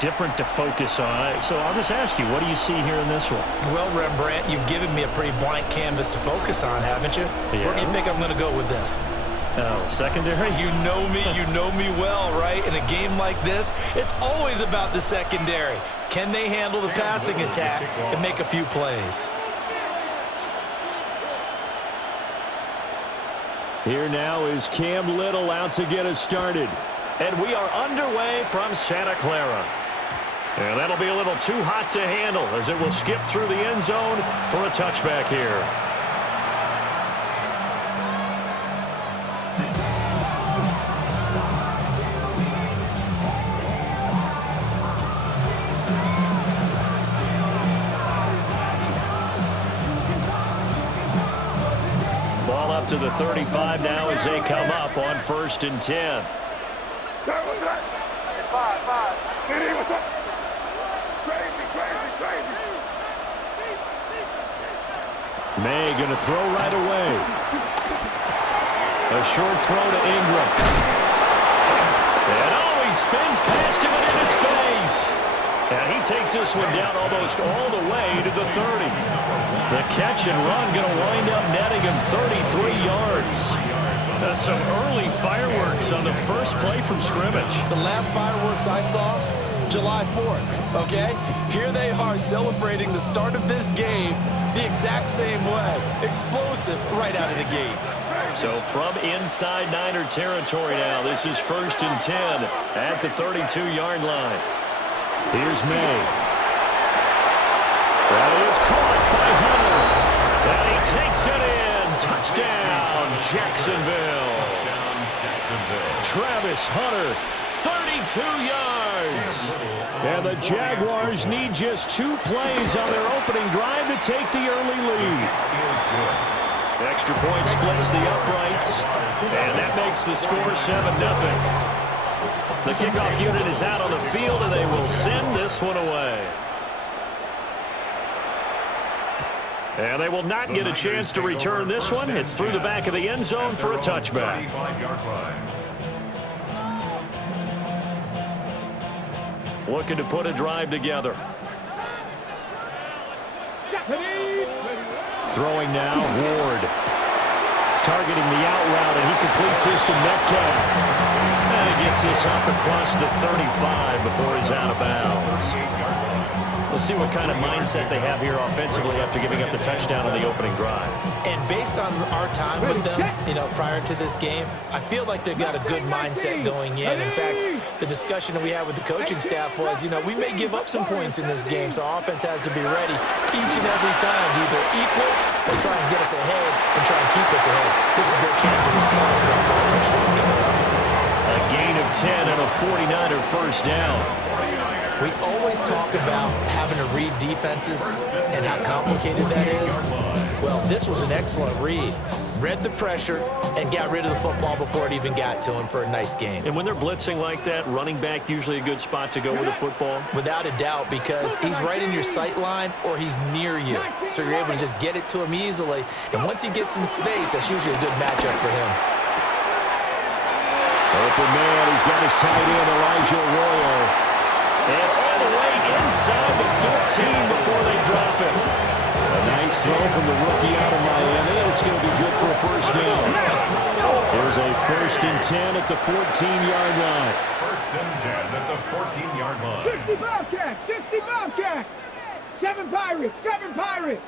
different to focus on. So I'll just ask you, what do you see here in this one? Well, Rembrandt, you've given me a pretty blank canvas to focus on, haven't you? Yeah. Where do you think I'm going to go with this? Oh, secondary? You know me well, right? In a game like this, it's always about the secondary. Can they handle the passing attack and make a few plays? Here now is Cam Little out to get us started. And we are underway from Santa Clara. And that'll be a little too hot to handle as it will skip through the end zone for a touchback here. Ball up to the 35 now as they come up on 1st and 10. What's that? 5. Diddy, what's up? Crazy. May going to throw right away. A short throw to Ingram. And he spins past him and into space. And he takes this one down almost all the way to the 30. The catch and run going to wind up netting him 33 yards. Some early fireworks on the first play from scrimmage. The last fireworks I saw, July 4th, okay? Here they are celebrating the start of this game the exact same way. Explosive right out of the gate. So from inside Niner territory now, this is 1st and 10 at the 32-yard line. Here's May. That is caught by Hunter. And he takes it in. Touchdown, Jacksonville. Travis Hunter, 32 yards. And the Jaguars need just 2 plays on their opening drive to take the early lead. Extra point splits the uprights. And that makes the score 7-0. The kickoff unit is out on the field, and they will send this one away. And they will not get a chance to return this one. It's through the back of the end zone for a touchback. Looking to put a drive together. Throwing now, Ward. Targeting the out route, and he completes this to Metcalf. And he gets this up across the 35 before he's out of bounds. We'll see what kind of mindset they have here offensively after giving up the touchdown on the opening drive. And based on our time with them, prior to this game, I feel like they've got a good mindset going in. In fact, the discussion that we had with the coaching staff was, we may give up some points in this game, so our offense has to be ready each and every time to either equal or try and get us ahead and try and keep us ahead. This is their chance to respond to that first touchdown coming up. A gain of 10 and a 49er first down. We always talk about having to read defenses and how complicated that is. Well, this was an excellent read. Read the pressure and got rid of the football before it even got to him for a nice game. And when they're blitzing like that, running back usually a good spot to go with the football? Without a doubt, because he's right in your sight line or he's near you. So you're able to just get it to him easily. And once he gets in space, that's usually a good matchup for him. Open man, he's got his tight end, Elijah Arroyo. And all the way inside the 15 before they drop him. A nice throw from the rookie out of Miami, and it's going to be good for a first down. There's a 1st and 10 at the 14-yard line. 1st and 10 at the 14-yard line. 60 Bobcats, 60 Bobcats. 7 Pirates, 7 Pirates.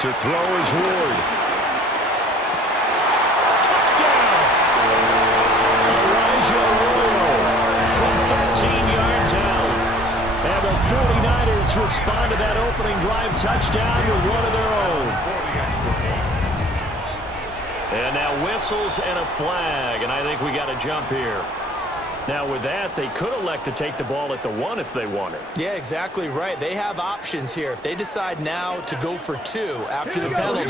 To throw is Ward. Touchdown! Elijah Arroyo From 13 yards out. And the 49ers respond to that opening drive touchdown with one of their own. And now whistles and a flag, and I think we got a jump here. Now with that, they could elect to take the ball at the 1 if they wanted. Yeah, exactly right. They have options here. If they decide now to go for 2 after the penalty,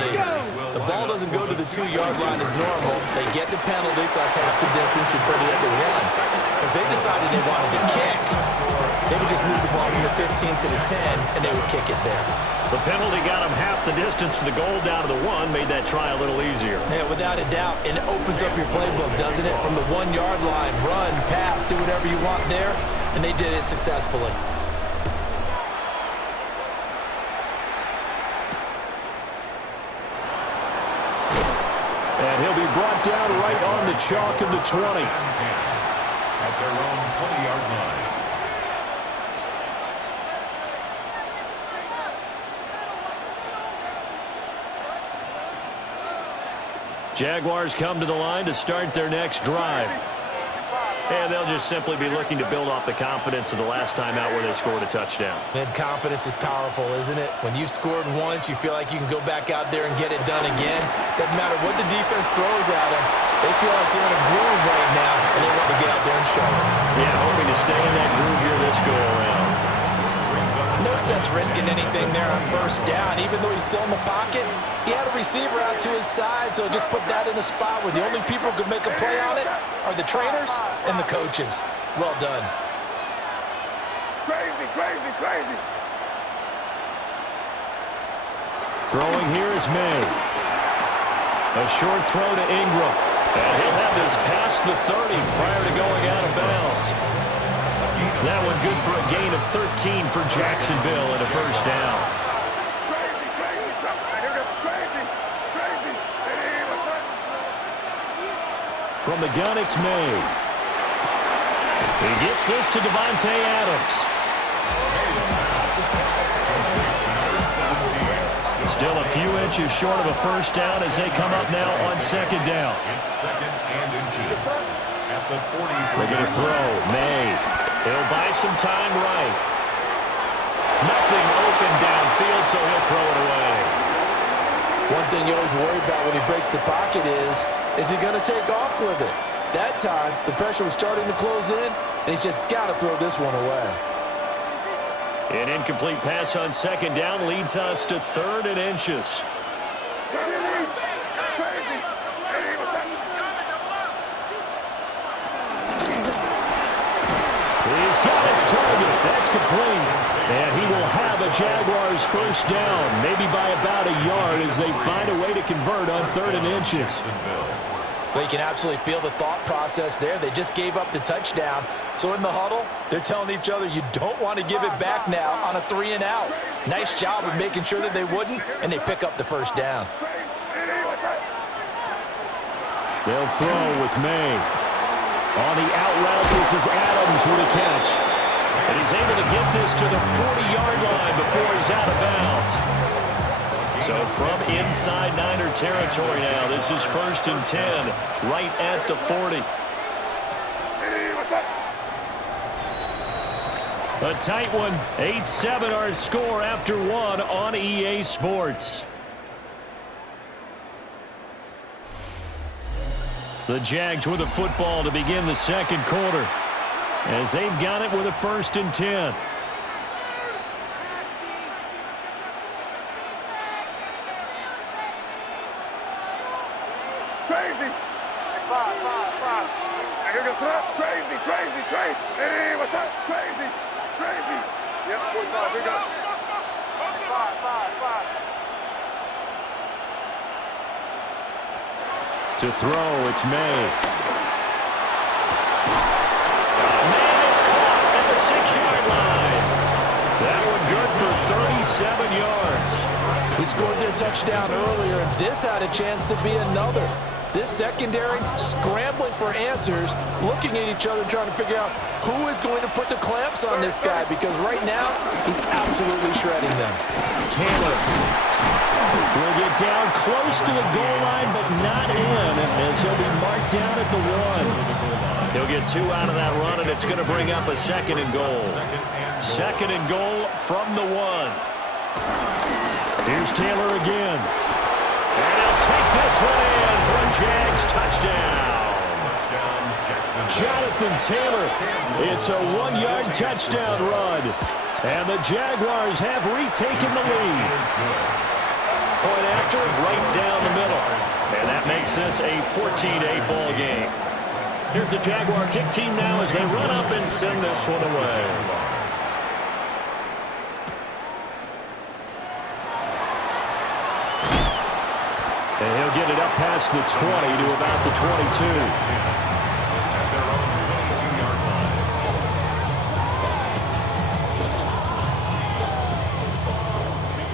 the ball doesn't go to the 2-yard line as normal. They get the penalty, so that's half the distance. You put it at the 1. If they decided they wanted to kick, they would would just move the ball from the 15 to the 10, and they would kick it there. The penalty got him half the distance to the goal down to the 1, made that try a little easier. Yeah, without a doubt, and it opens up your playbook, doesn't it? From the 1-yard line, run, pass, do whatever you want there, and they did it successfully. And he'll be brought down right on the chalk of the 20. At their own 20-yard line. Jaguars come to the line to start their next drive. And they'll just simply be looking to build off the confidence of the last time out where they scored a touchdown. And confidence is powerful, isn't it? When you've scored once, you feel like you can go back out there and get it done again. Doesn't matter what the defense throws at them. They feel like they're in a groove right now, and they want to get out there and show it. Yeah, hoping to stay in that groove here this go-around. No sense risking anything there on first down. Even though he's still in the pocket, he had a receiver out to his side, so just put that in a spot where the only people who can make a play on it are the trainers and the coaches. Well done. Crazy, crazy, crazy. Throwing here is May. A short throw to Ingram. And he'll have this past the 30 prior to going out of bounds. That one good for a gain of 13 for Jacksonville and a first down. Crazy, crazy, crazy, crazy. Hey, what's up? From the gun, it's May. He gets this to Devontae Adams. Still a few inches short of a first down as they come up now on second down. It's second and inches. At the 40. They're going to throw. May. He'll buy some time right. Nothing open downfield, so he'll throw it away. One thing you always worry about when he breaks the pocket is he going to take off with it? That time, the pressure was starting to close in, and he's just got to throw this one away. An incomplete pass on second down leads us to third and inches. He's got his target. That's complete. And he will have a Jaguars first down, maybe by about a yard as they find a way to convert on third and inches. Well, you can absolutely feel the thought process there. They just gave up the touchdown. So in the huddle, they're telling each other, you don't want to give it back now on a 3 and out. Nice job of making sure that they wouldn't, and they pick up the first down. They'll throw with May. On the out route, this is Adams with a catch. And he's able to get this to the 40-yard line before he's out of bounds. So from inside Niner territory now, this is first and 10, right at the 40. A tight one, 8-7 our score after one on EA Sports. The Jags with the football to begin the second quarter, as they've got it with a first and 10. Crazy. 5. And here goes up. Crazy, crazy, crazy. Hey, what's up? Crazy, crazy. Yep, 45. Here goes. 5. To throw, it's May. Man, it's caught at the 6-yard line. That one good for 37 yards. He scored their touchdown earlier, and this had a chance to be another. This secondary scrambling for answers, looking at each other, trying to figure out who is going to put the clamps on this guy, because right now, he's absolutely shredding them. Taylor will get down close to the goal line, but not in, as he'll be marked down at the 1. He'll get 2 out of that run, and it's going to bring up a second and goal. Second and goal from the 1. Here's Taylor again. And he'll take this one in for a Jags touchdown. Jonathan Taylor. It's a 1-yard touchdown run. And the Jaguars have retaken the lead. Point after, right down the middle. And that makes this a 14-8 ball game. Here's the Jaguar kick team now as they run up and send this one away. And he'll get it up past the 20 to about the 22.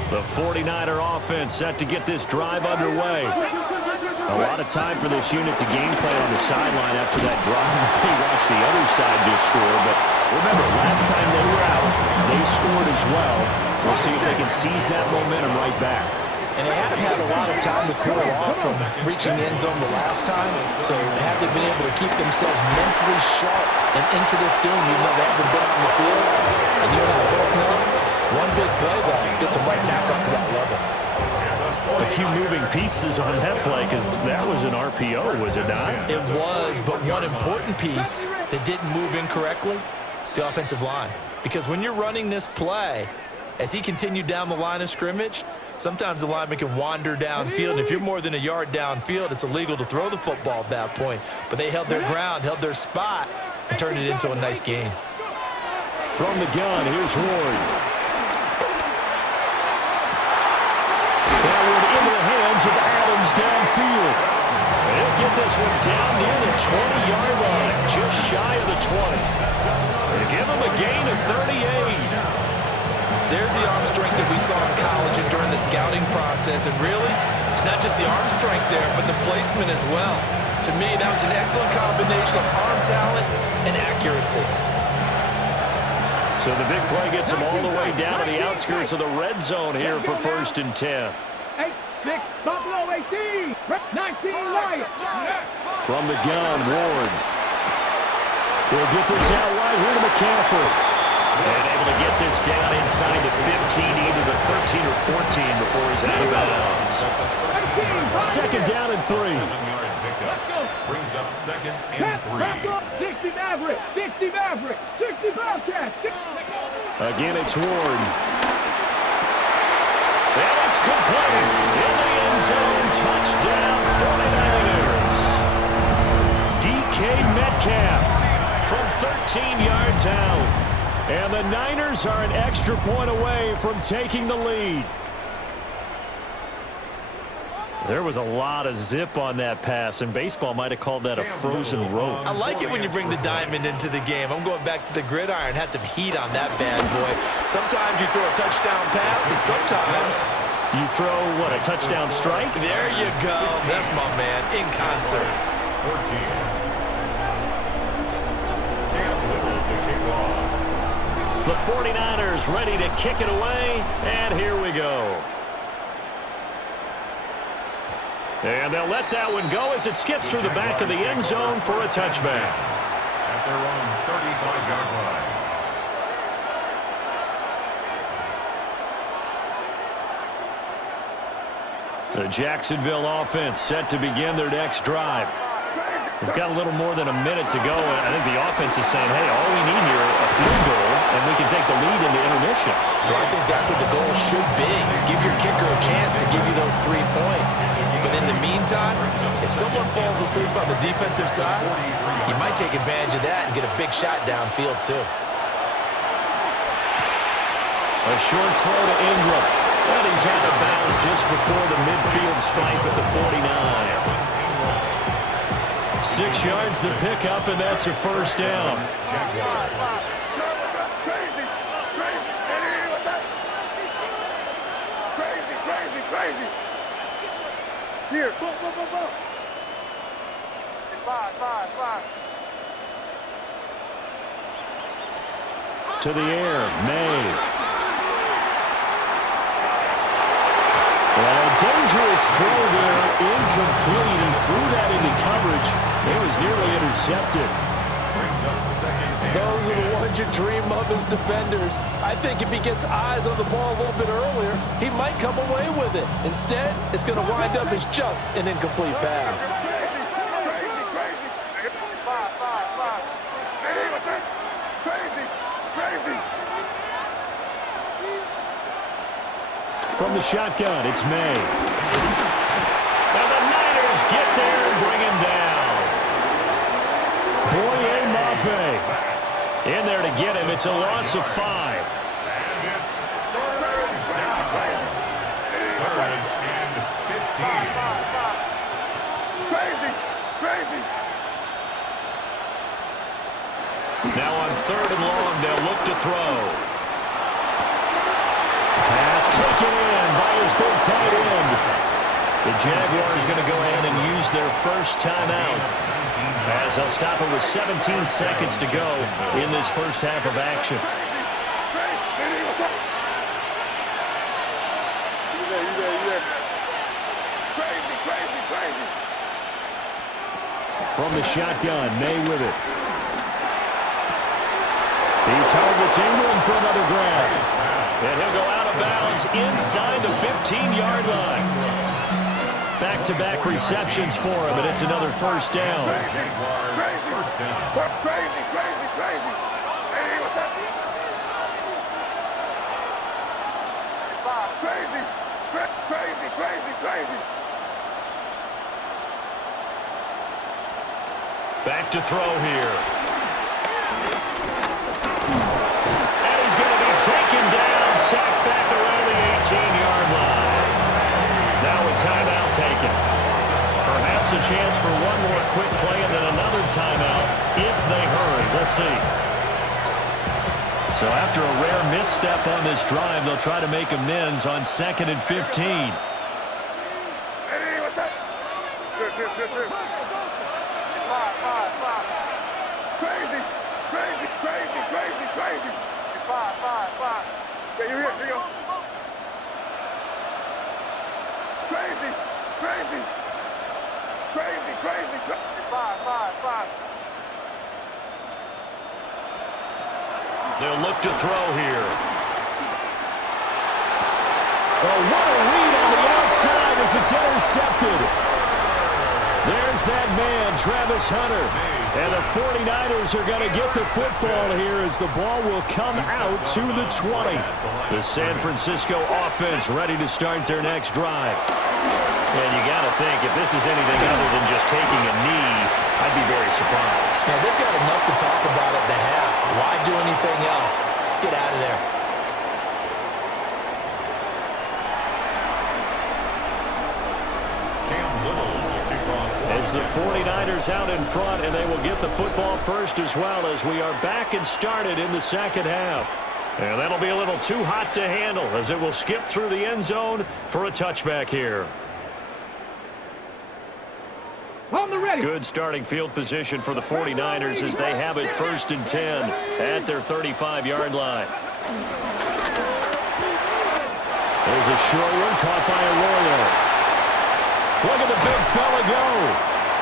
The 49er offense set to get this drive underway. A lot of time for this unit to game plan on the sideline after that drive. They watched the other side just score. But remember, last time they were out, they scored as well. We'll see if they can seize that momentum right back. And they haven't had a lot of time to cool off from reaching the end zone the last time. So have they been able to keep themselves mentally sharp and into this game, even though they haven't been on the field? And you and I both know, one big play that gets them right back up to that level. A few moving pieces on that play because that was an RPO, was it not? It was, but one important piece that didn't move incorrectly, the offensive line. Because when you're running this play, as he continued down the line of scrimmage, sometimes the lineman can wander downfield. And if you're more than a yard downfield, it's illegal to throw the football at that point. But they held their ground, held their spot, and turned it into a nice gain. From the gun, here's Ward. That one into the hands of Adams downfield. They'll get this one down near the 20-yard line, just shy of the 20. They give him a gain of 38. There's the arm strength that we saw in college and during the scouting process. And really, it's not just the arm strength there, but the placement as well. To me, that was an excellent combination of arm talent and accuracy. So the big play gets him all the way down to the outskirts of the red zone here for 1st and 10. 8-6, Buffalo 18, 19 Lions. From the gun, Ward. We'll get this out wide here to McCaffrey. And able to get this down inside the 15, either the 13 or 14 before he's out of bounds. 2nd down and 3. Brings up 2nd and 3. 60 Maverick, 60 Maverick, 60 Bobcats. Again, it's Ward. And it's complete. In the end zone, touchdown 49ers. DK Metcalf from 13 yards out. And the Niners are an extra point away from taking the lead. There was a lot of zip on that pass, and baseball might have called that a frozen rope. I like it when you bring the diamond into the game. I'm going back to the gridiron. Had some heat on that bad boy. Sometimes you throw a touchdown pass, and sometimes you throw, what, a touchdown strike? There you go. That's my man, in concert. 14. The 49ers ready to kick it away, and here we go. And they'll let that one go as it skips through the back of the end zone for a touchback. At their own 35-yard line. The Jacksonville offense set to begin their next drive. We've got a little more than a minute to go, and I think the offense is saying, hey, all we need here, a field goal, and we can take the lead into intermission. Well, I think that's what the goal should be. Give your kicker a chance to give you those 3 points. But in the meantime, if someone falls asleep on the defensive side, you might take advantage of that and get a big shot downfield, too. A short throw to Ingram. And he's out of bounds just before the midfield stripe at the 49. 6 yards to pick up, and that's a 1st down. Crazy. Here, go. Five. To the air, May. And a dangerous throw there, incomplete. He threw that into coverage. It was nearly intercepted. Those are the ones you dream of as defenders. I think if he gets eyes on the ball a little bit earlier, he might come away with it. Instead, it's going to wind up as just an incomplete pass. Crazy. From the shotgun, it's May. And the Niners get there and bring him down. Boye Mafe in there to get him. It's a loss of 5. And it's 3rd and 15. Crazy. Now on 3rd and long, they'll look to throw. Pass taken in by his big tight end. The Jaguars going to go ahead and use their first timeout, as they'll stop it with 17 seconds to go in this first half of action. From the shotgun, May with it. He targets Ingram for another grab. And he'll go out of bounds inside the 15-yard line. Back-to-back receptions for him, and it's another first down. First down. Crazy. Hey, what's up? Crazy. Back to throw here. And he's going to be taken down, sacked back around the 18-yard line. Now a timeout taken. Perhaps a chance for one more quick play and then another timeout if they hurry. We'll see. So after a rare misstep on this drive, they'll try to make amends on 2nd and 15. Hey, what's up? Good. Five. Crazy. Five. Yeah, you here, Theo? Crazy. Five. They'll look to throw here. Oh, what a read on the outside as it's intercepted. There's that man, Travis Hunter. And the 49ers are going to get the football here as the ball will come out to the 20. The San Francisco offense ready to start their next drive. And you got to think, if this is anything other than just taking a knee, I'd be very surprised. Yeah, they've got enough to talk about at the half. Why do anything else? Just get out of there. It's the 49ers out in front, and they will get the football first as well as we are back and started in the second half. And that'll be a little too hot to handle as it will skip through the end zone for a touchback here. On the ready. Good starting field position for the 49ers as they have it 1st and 10 at their 35-yard line. There's a short one caught by Arroyo. Look at the big fella go.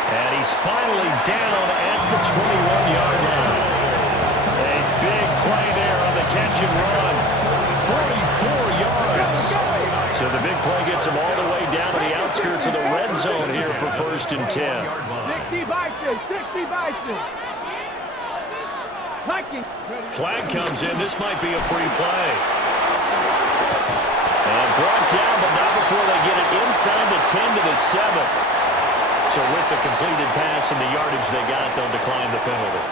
And he's finally down at the 21-yard line. A big play there on the catch and run. 44 yards. So the big play gets him all the way down to the outskirts of the red zone here for 1st and 10. 60 Bison. Flag comes in. This might be a free play. And brought down, but not before they get it inside the 10 to the 7. So with the completed pass and the yardage they got, they'll decline the penalty.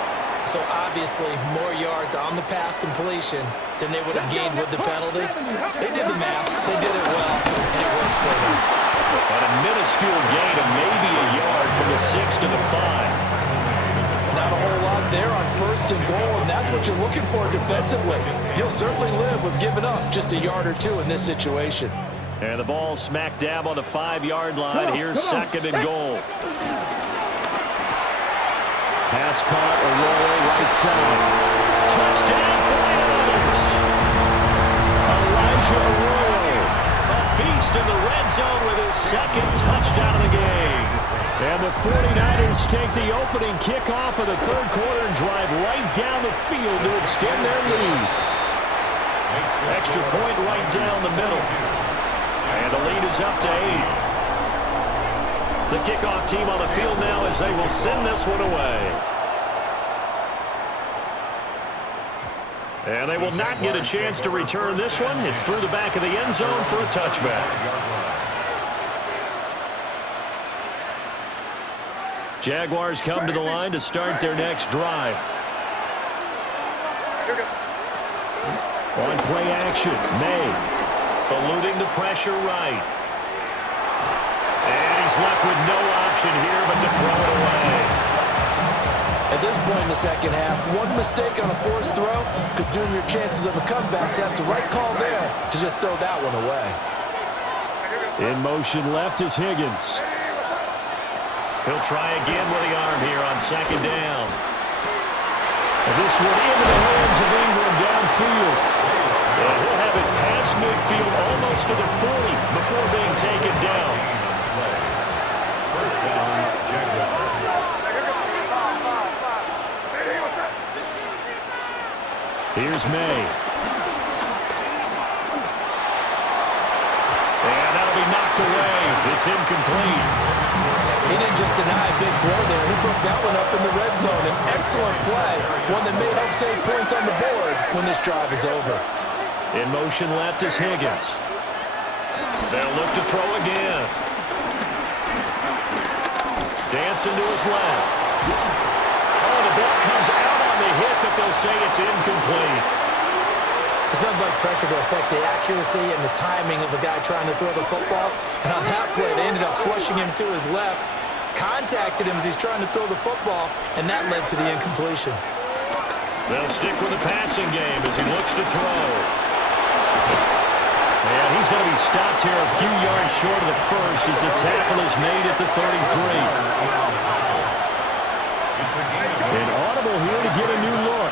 So obviously more yards on the pass completion than they would have gained with the penalty. They did the math. They did it well, and it works for them. But a minuscule gain of maybe a yard from the 6 to the 5. Not a whole lot there on 1st and goal, and that's what you're looking for defensively. You'll certainly live with giving up just a yard or two in this situation. And the ball smack dab on the 5-yard line. Here's 2nd and goal. Pass caught, Arroyo right side. Touchdown 49ers. Elijah Arroyo, a beast in the red zone with his 2nd touchdown of the game. And the 49ers take the opening kickoff of the 3rd quarter and drive right down the field to extend their lead. Extra point right down the middle. And the lead is up to 8. The kickoff team on the field now as they will send this one away. And they will not get a chance to return this one. It's through the back of the end zone for a touchback. Jaguars come to the line to start their next drive. On play action, May eluding the pressure right. And he's left with no option here but to throw it away. At this point in the second half, one mistake on a forced throw could doom your chances of a comeback. So that's the right call there to just throw that one away. In motion left is Higgins. He'll try again with the arm here on second down. And this one into the hands of Ingram downfield. And he'll have it past midfield almost to the 40 before being taken down. First down, Jaguars. Here's May. And that'll be knocked away. It's incomplete. He didn't just deny a big throw there. He broke that one up in the red zone. An excellent play, one that may help save points on the board when this drive is over. In motion left is Higgins. They'll look to throw again. Dancing to his left. Oh, the ball comes out on the hit, but they'll say it's incomplete. There's nothing like pressure to affect the accuracy and the timing of a guy trying to throw the football. And on that play, they ended up flushing him to his left, contacted him as he's trying to throw the football, and that led to the incompletion. They'll stick with the passing game as he looks to throw. And he's going to be stopped here a few yards short of the first as the tackle is made at the 33. An audible here to get a new look.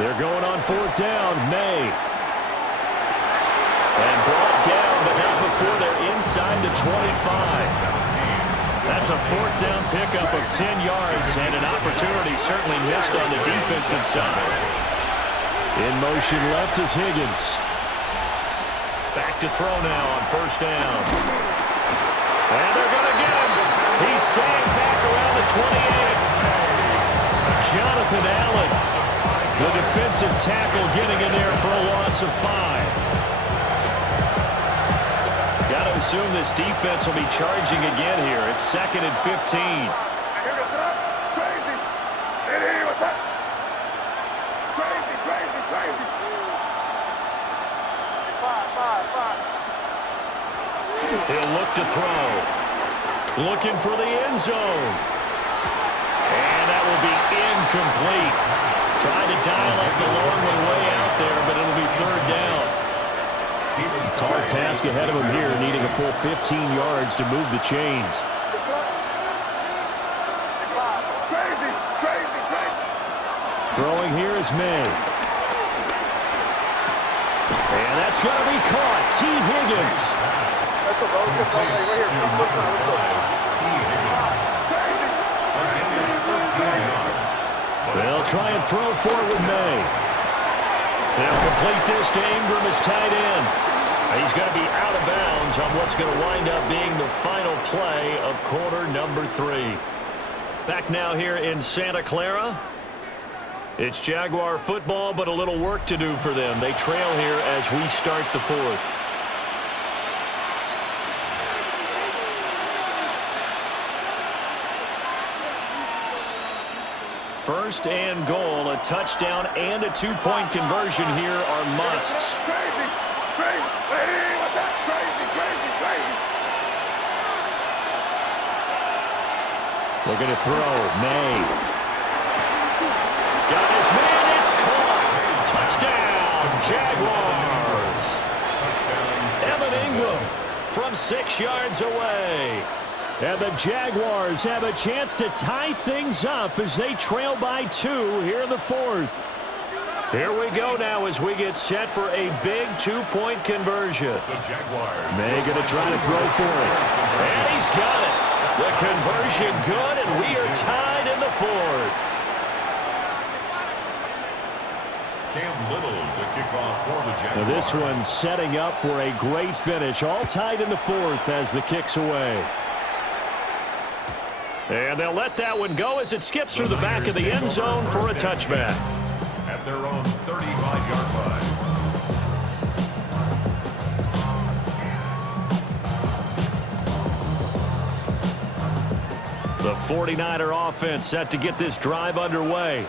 They're going on fourth down. May. And brought down, but not before they're inside the 25. That's a fourth down pickup of 10 yards and an opportunity certainly missed on the defensive side. In motion left is Higgins. Back to throw now on first down. And they're going to get him. He's sagged back around the 28. Jonathan Allen, the defensive tackle, getting in there for a loss of 5. Got to assume this defense will be charging again here. It's 2nd and 15. He'll look to throw. Looking for the end zone. And that will be incomplete. Trying to dial up the long way out there, but it'll be third down. Tall task ahead of him here, needing a full 15 yards to move the chains. Throwing here is May. And that's going to be caught. T. Higgins. They'll try and throw forward with May. They'll complete this to Ingram as tight end. He's going to be out of bounds on what's going to wind up being the final play of quarter number 3. Back now here in Santa Clara. It's Jaguar football, but a little work to do for them. They trail here as we start the 4th. First and goal, a touchdown and a 2-point conversion here are musts. Looking to throw, May. Got his man, it's caught. Touchdown, Jaguars. Evan Ingram from 6 yards away. And the Jaguars have a chance to tie things up as they trail by 2 here in the 4th. Here we go now as we get set for a big 2-point conversion. May going to try to throw for it. And he's got it. The conversion good, and we are tied in the 4th. Cam Little, the kickoff for the Jaguars. Now this one setting up for a great finish. All tied in the 4th as the kick's away. And they'll let that one go as it skips through the back of the end zone for a touchback. At their own 35-yard line. The 49er offense set to get this drive underway.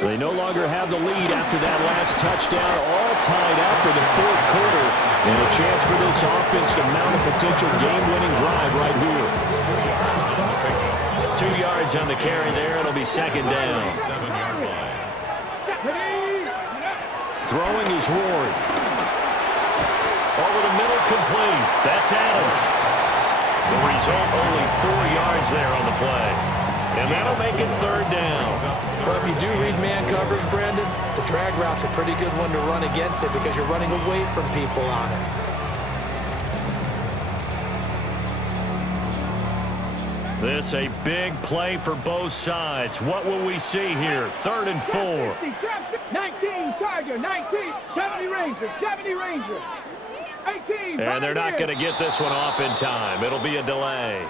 They no longer have the lead after that last touchdown, all tied up in the fourth quarter. And a chance for this offense to mount a potential game-winning drive right here. 2 yards on the carry there. It'll be second down. 7-yard line. Throwing is Ward. Over the middle, complete. That's Adams. The result, only 4 yards there on the play. And that'll make it third down. Well, if you do read man coverage, Brandon, the drag route's a pretty good one to run against it because you're running away from people on it. This a big play for both sides. What will we see here? 3rd and 4. 19 Tiger, 19, 70 Ranger, 70 Ranger. 18. And they're not going to get this one off in time. It'll be a delay.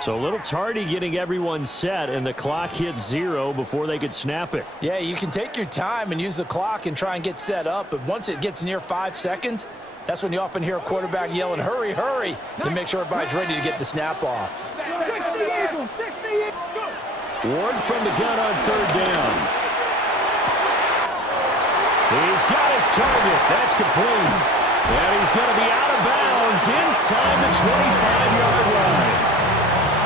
So a little tardy getting everyone set, and the clock hits 0 before they could snap it. Yeah, you can take your time and use the clock and try and get set up, but once it gets near 5 seconds, that's when you often hear a quarterback yelling, hurry, hurry, to make sure everybody's ready to get the snap off. 60 Eagles, 60 Eagles. Ward from the gun on 3rd down. He's got his target. That's complete. And he's going to be out of bounds inside the 25-yard line.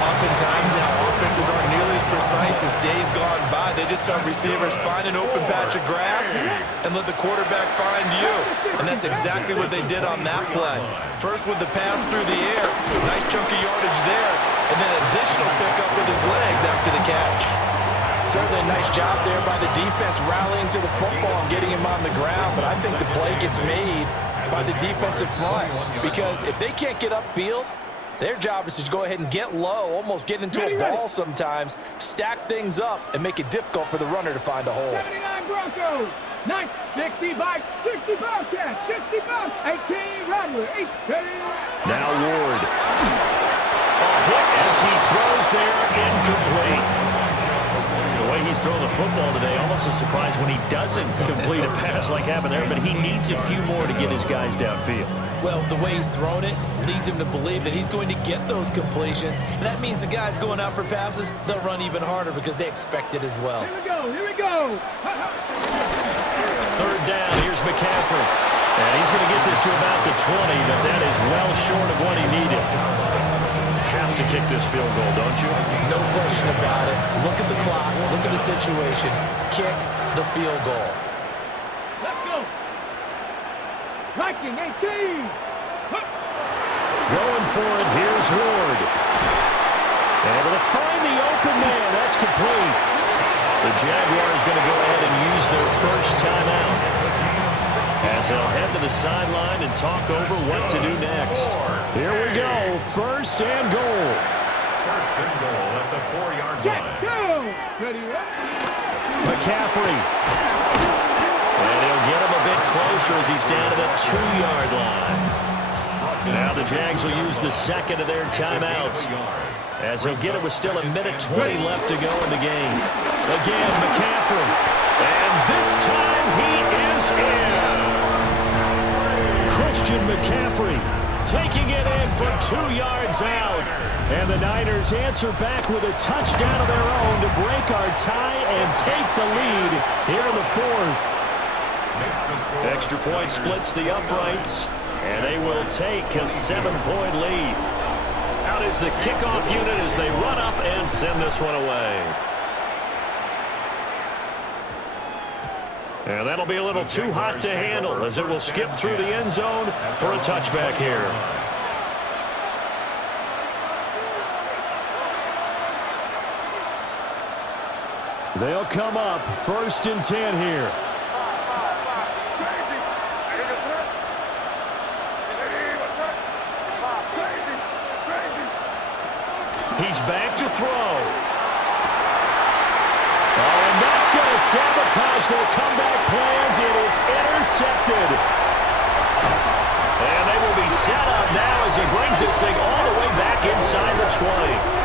Oftentimes now, offenses aren't nearly as precise as days gone by. They just have receivers find an open patch of grass and let the quarterback find you. And that's exactly what they did on that play. First with the pass through the air, nice chunk of yardage there, and then additional pickup with his legs after the catch. Certainly a nice job there by the defense rallying to the football and getting him on the ground, but I think the play gets made by the defensive front because if they can't get upfield, their job is to go ahead and get low, almost get into a ball sometimes, stack things up, and make it difficult for the runner to find a hole. 79 Broncos, 60 Vikes, 60 Bobcats, 60 Bucks, 18 Rattler, 18. Now Ward. A hit as he throws there, incomplete. The way he's throwing the football today, almost a surprise when he doesn't complete a pass like happened there, but he needs a few more to get his guys downfield. Well, the way he's thrown it leads him to believe that he's going to get those completions. And that means the guys going out for passes, they'll run even harder because they expect it as well. Here we go, here we go. 3rd down, here's McCaffrey. And he's going to get this to about the 20, but that is well short of what he needed. Have to kick this field goal, don't you? No question about it. Look at the clock, look at the situation. Kick the field goal. Let's go. Viking, 18. Going for it, here's Ward. Able to find the open man, that's complete. The Jaguars going to go ahead and use their first timeout as they'll head to the sideline and talk over what to do next. Here we go, 1st and goal. 1st and goal at the 4-yard Check, line. go. Ready, up. McCaffrey. And he'll get him a bit closer as he's down to the 2-yard line. Now the Jags will use the second of their timeouts as he'll get it with still 1:20 left to go in the game. Again, McCaffrey. And this time he is in. Christian McCaffrey taking it in for 2 yards out. And the Niners answer back with a touchdown of their own to break our tie and take the lead here in the 4th. Extra point splits the uprights, and they will take a 7-point lead. Out is the kickoff unit as they run up and send this one away. And that'll be a little too hot to handle as it will skip through the end zone for a touchback here. They'll come up 1st and 10 here. He's back to throw. Oh, and that's going to sabotage their comeback plans. It is intercepted. And they will be set up now as he brings this thing all the way back inside the 20.